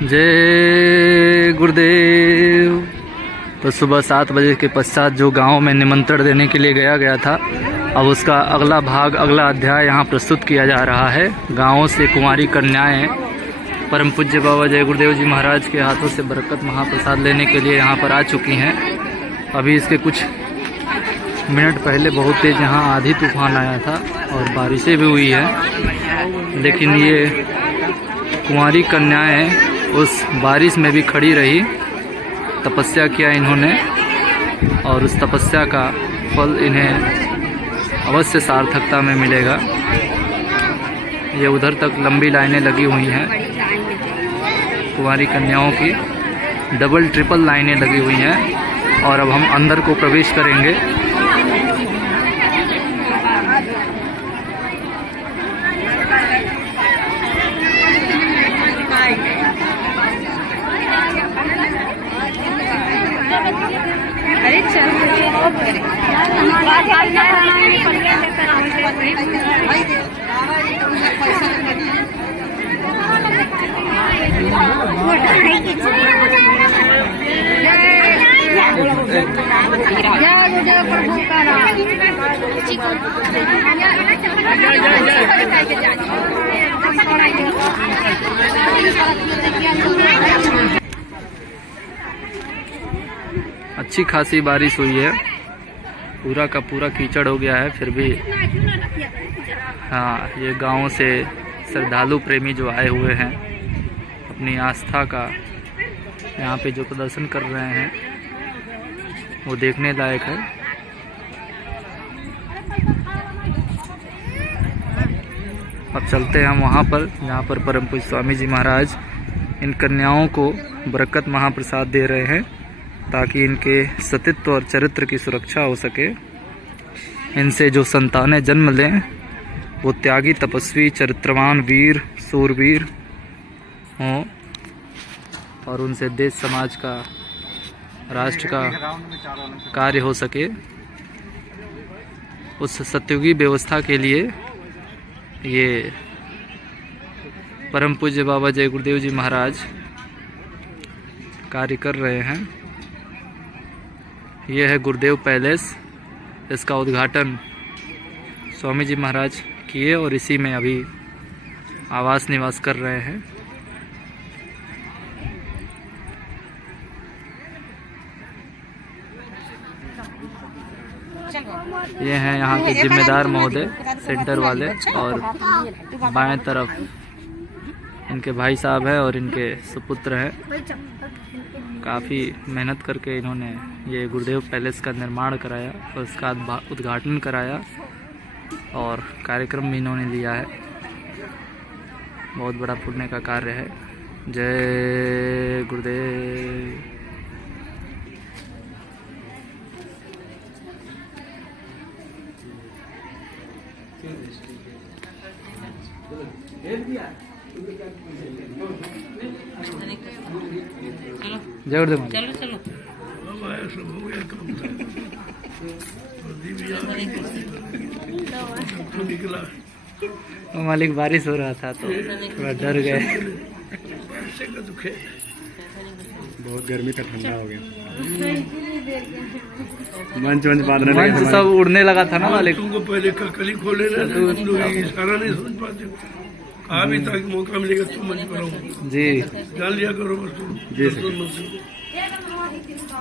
जय गुरुदेव। तो सुबह 7 बजे के पश्चात जो गांव में निमंत्रण देने के लिए गया था, अब उसका अगला भाग, अगला अध्याय यहाँ प्रस्तुत किया जा रहा है। गाँवों से कुंवारी कन्याएं परम पूज्य बाबा जय गुरुदेव जी महाराज के हाथों से बरकत महाप्रसाद लेने के लिए यहाँ पर आ चुकी हैं। अभी इसके कुछ मिनट पहले बहुत तेज यहाँ आंधी तूफान आया था और बारिशें भी हुई है, लेकिन ये कुंवारी कन्याएं उस बारिश में भी खड़ी रही, तपस्या किया इन्होंने और उस तपस्या का फल इन्हें अवश्य सार्थकता में मिलेगा। ये उधर तक लंबी लाइनें लगी हुई हैं, कुंवारी कन्याओं की डबल ट्रिपल लाइनें लगी हुई हैं और अब हम अंदर को प्रवेश करेंगे। अरे चल अच्छी खासी बारिश हुई है, पूरा का पूरा कीचड़ हो गया है। फिर भी हाँ, ये गांव से श्रद्धालु प्रेमी जो आए हुए हैं, अपनी आस्था का यहाँ पे जो प्रदर्शन कर रहे हैं वो देखने लायक है। अब चलते हैं हम वहाँ पर जहाँ पर परम पूज्य स्वामी जी महाराज इन कन्याओं को बरकत महाप्रसाद दे रहे हैं, ताकि इनके सतीत्व और चरित्र की सुरक्षा हो सके। इनसे जो संतानें जन्म लें वो त्यागी, तपस्वी, चरित्रवान, वीर, सूरवीर हों और उनसे देश समाज का, राष्ट्र का कार्य हो सके। उस सत्युगी व्यवस्था के लिए ये परम पूज्य बाबा जय गुरुदेव जी महाराज कार्य कर रहे हैं। यह है गुरुदेव पैलेस, इसका उद्घाटन स्वामी जी महाराज किए और इसी में अभी आवास निवास कर रहे हैं। ये हैं यहाँ के जिम्मेदार महोदय, सेंटर वाले, और बाएं तरफ इनके भाई साहब हैं और इनके सुपुत्र हैं। काफ़ी मेहनत करके इन्होंने ये गुरुदेव पैलेस का निर्माण कराया और उसका उद्घाटन कराया और कार्यक्रम भी इन्होंने लिया है। बहुत बड़ा पुण्य का कार्य है। जय गुरुदेव। जय गुरुदेव। चलो चलो मालिक, बारिश हो रहा था तो थोड़ा डर गए। बहुत गर्मी था, ठंडा हो गया। मंच सब उड़ने लगा था ना मालिक। तुमको पहले कली खोले इशारा नहीं समझ पाते, कहा भी ताकि मौका मिलेगा तुम मंच पर आओ जी, जान लिया करो बस तुम जी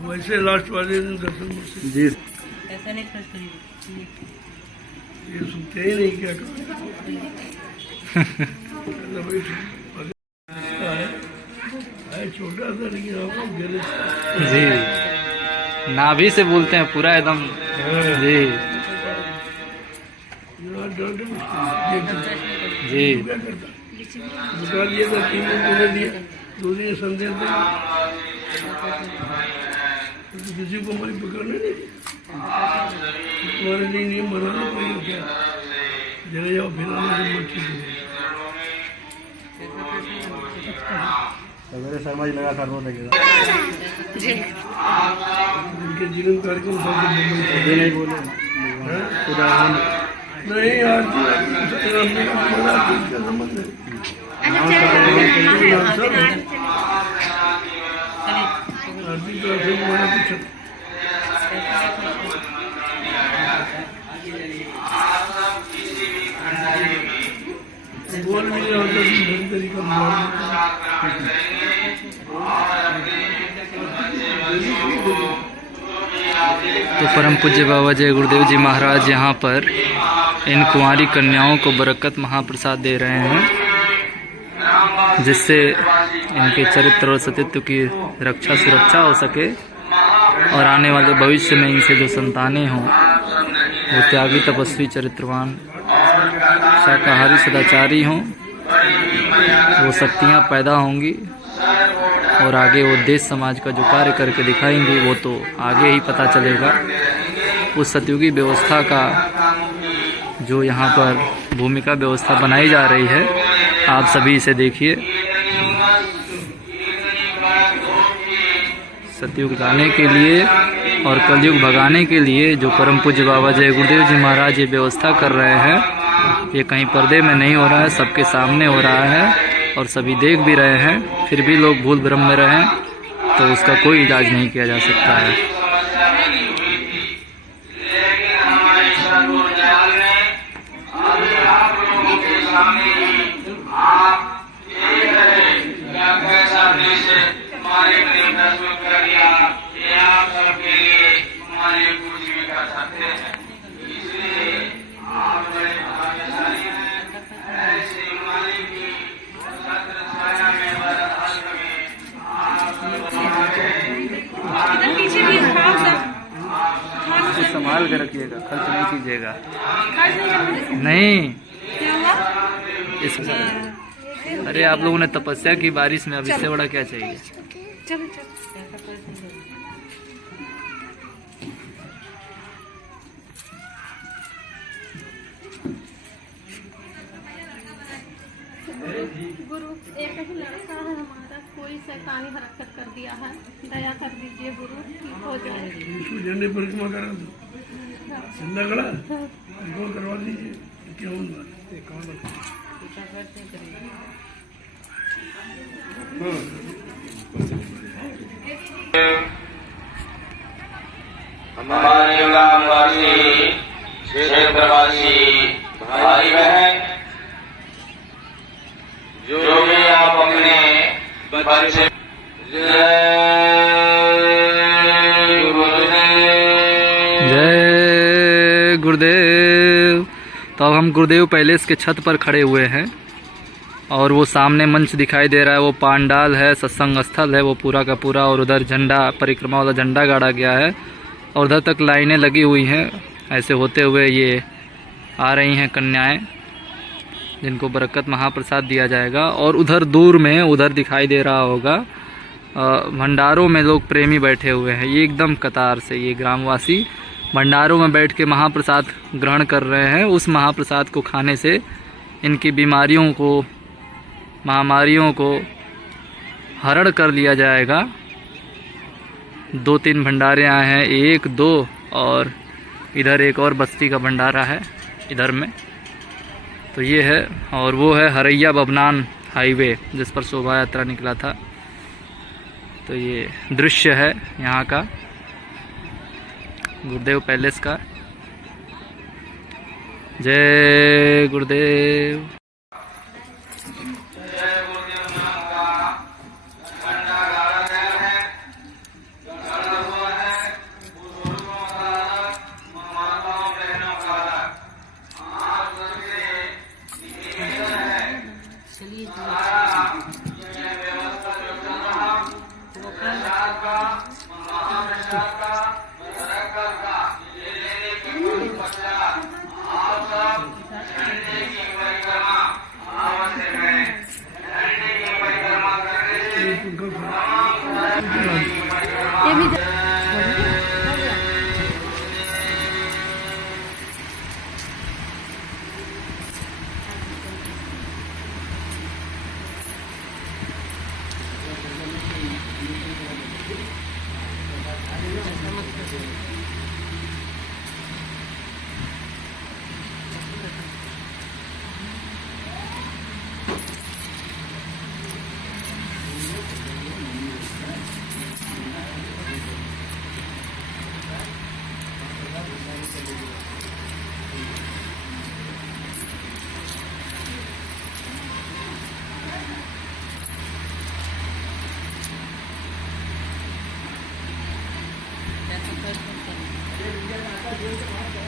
वैसे लास्ट वाले दिन दर्शन जी। ऐसा नहीं करते, ये सुनते ही नहीं क्या छोटा सा लेकिन जी, नाभि से बोलते हैं पूरा एकदम जी जी। बता दिया था, 3 दिन बोले दिया, 2 दिन संदेश दिया, तो किसी को हमारी पकड़ने नहीं दी। तुम्हारे लिए नियम बनाना पड़ेगा क्या, जरा जाओ फिर सवेरे शर्मा जी लगातार रो लगेगा। उनके जीवन कार्यक्रम नहीं बोले नहीं यार, संबंध है। आरती तो ऐसे बोला कुछ बोल भी नहीं होता कि मेरी तरीका तो परम पूज्य बाबा जय गुरुदेव जी महाराज यहाँ पर इन कुंवारी कन्याओं को बरकत महाप्रसाद दे रहे हैं, जिससे इनके चरित्र और सतीत्व की रक्षा सुरक्षा हो सके और आने वाले भविष्य में इनसे जो संतानें हों वो त्यागी तपस्वी चरित्रवान शाकाहारी सदाचारी हों, वो शक्तियाँ पैदा होंगी और आगे वो देश समाज का जो कार्य करके दिखाएंगी वो तो आगे ही पता चलेगा। उस सतयुगी व्यवस्था का जो यहाँ पर भूमिका व्यवस्था बनाई जा रही है, आप सभी इसे देखिए। सतयुग लाने के लिए और कलयुग भगाने के लिए जो परम पूज्य बाबा जय गुरुदेव जी महाराज ये व्यवस्था कर रहे हैं, ये कहीं पर्दे में नहीं हो रहा है, सबके सामने हो रहा है और सभी देख भी रहे हैं। फिर भी लोग भूल भ्रम में रहें तो उसका कोई इलाज नहीं किया जा सकता है। पीछे भी संभाल कर रखिएगा, खर्च नहीं कीजिएगा। नहीं नहीं क्या हुआ? इस अरे आप लोगों ने तपस्या की बारिश में, अब इससे बड़ा क्या चाहिए। चलो गुरु, एक ही लड़का है हमारा, कोई शैतानी हरकत कर दिया है, दया कर दीजिए गुरु, ठीक हो जाए। इसको झंडे परिक्रमा करा दो, झंडा खड़ा इसको करवा दीजिए। क्या होगा हमारे ग्रामवासी क्षेत्रवासी भाई बहन जो भी आप अपने बच्चे जय गुरुदेव। तो अब हम गुरुदेव पैलेस के छत पर खड़े हुए हैं और वो सामने मंच दिखाई दे रहा है, वो पांडाल है, सत्संग स्थल है वो पूरा का पूरा, और उधर झंडा परिक्रमा वाला झंडा गाड़ा गया है और उधर तक लाइनें लगी हुई हैं। ऐसे होते हुए ये आ रही हैं कन्याएं जिनको बरकत महाप्रसाद दिया जाएगा। और उधर दूर में उधर दिखाई दे रहा होगा भंडारों में लोग प्रेमी बैठे हुए हैं, ये एकदम कतार से ये ग्रामवासी भंडारों में बैठ के महाप्रसाद ग्रहण कर रहे हैं। उस महाप्रसाद को खाने से इनकी बीमारियों को, महामारियों को हरण कर लिया जाएगा। 2-3 भंडारे आए हैं, 1-2 और इधर एक और बस्ती का भंडारा है इधर में। तो ये है, और वो है हरैया बबनान हाईवे जिस पर शोभा यात्रा निकला था। तो ये दृश्य है यहाँ का गुरुदेव पैलेस का। जय गुरुदेव। ये भी That's the first one.